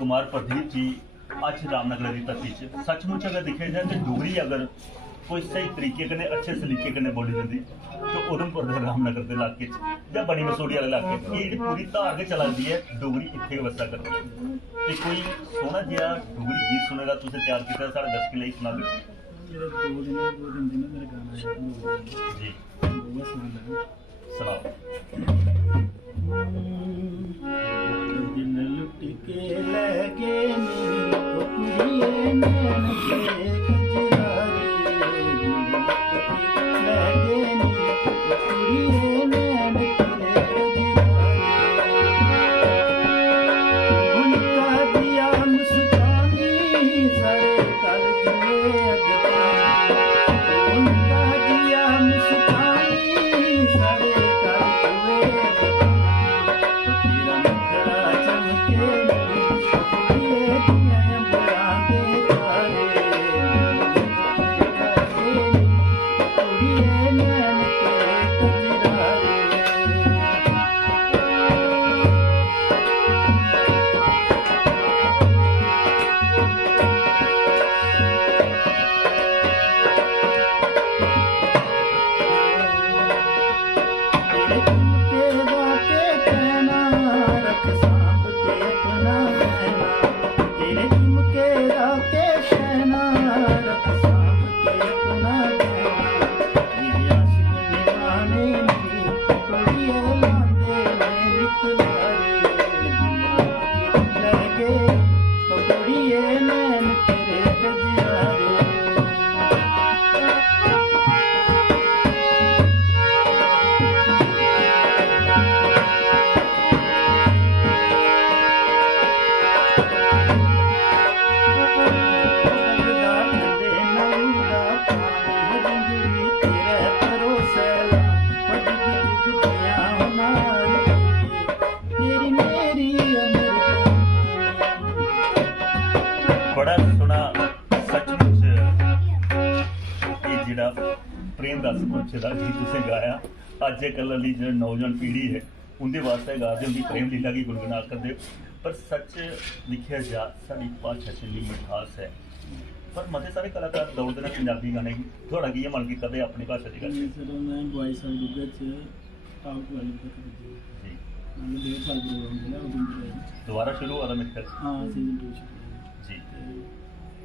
कुमार प्रदीप जी अज रामनगर की धरती च सचमुच अगर देखा जाए तो डोगरी अगर कोई सही तरीके कने अच्छे सलीके कने बोली जाती तो उधमपुर के रामनगर के इलाके या बड़ी मसूड़ी वाले इलाके ये पूरी धार के चलती है डोगरी इतने वसा करती है तो कोई सोहना जिहा डोगरी गीत सुनेगा तुझे तैयार किया साढ़े दर्शक लिए सुना दो जी सुनाओ दिन लुट के लगे नी ओ कुड़िए नैन के कजरारे लगे नी ओ कुड़िए नैन के कजरारे उनका दिया मुस्कानी सारे कल जुए अगपानी उनका दिया मुस्कानी सारे कल जुए अगपानी बड़ा सोहना सचमुच ये जिहड़ा प्रेम रस पुंछे का गीत तुसें गाया अज कल वाली जो नौजवान पीढ़ी है उनके वास्ते गाते उनकी प्रेम लीला की गुणगुना करते पर सच लिखिया जा साडी भाषा च इन्नी मिठास है पर मते सारे कलाकार दौड़ते हैं पंजाबी गाने की थोड़ा की मन की कदे अपनी भाषा च गाते सर मैं बॉयस वाली दुग्गा च टॉप वाली तक जी जी मैं 1.5 साल प्रोग्राम किया उधर दोबारा शुरू हुआ था मेरे ख्याल हाँ सीजन 2 शुरू जी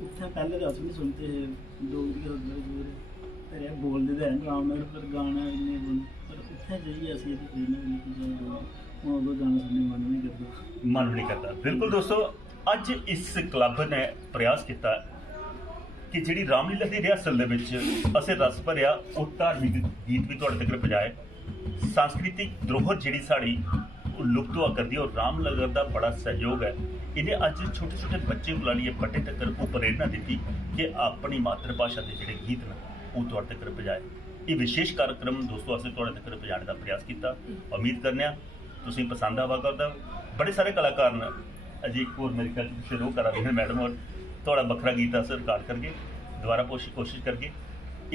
उत्थे पहले तो अस भी सुनते हैं डोगरी का उधर जोर तेरे बोलते तो हैं रामनगर पर गाना इन्ने बोल पर उत्थे जाइए अस ये प्रेरणा मिली कि चलो वो गाना सुनने मन नहीं करता मन भी नहीं करता बिल्कुल दोस्तों अज इस क्लब ने प्रयास किया कि जी रामलीला की रिहर्सल असें रस भरिया और धार्मिक गीत भी तुहाडे तक पहुँचाए सांस्कृतिक धरोहर जी साड़ी लुप्त हुआ करती है और रामनगर का बड़ा सहयोग है इन्हें अज छोटे छोटे बच्चे को लाइए बड़े तक को प्रेरणा दी कि अपनी मातृभाषा के जोड़े गीत ने वो तुहाडे तक पहुँचाए ये विशेष कार्यक्रम दोस्तों असें तुहाडे तक पहुँचाने का प्रयास किया उम्मीद करने तुसीं पसंद आवा करदा बड़े सारे कलाकार ने अजे एक होर मेरे ख्याल पिछले रो करा रहे मैडम और थोड़ा बखरा गीत अस रिकॉर्ड करके दोबारा कोशिश करके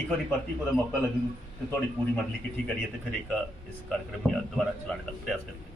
एक बार परती को मौका लगे तो थोड़ी पूरी मंडली किट्ठी करिए तो फिर एक इस कार्यक्रम दोबारा चलाने का प्रयास करिए।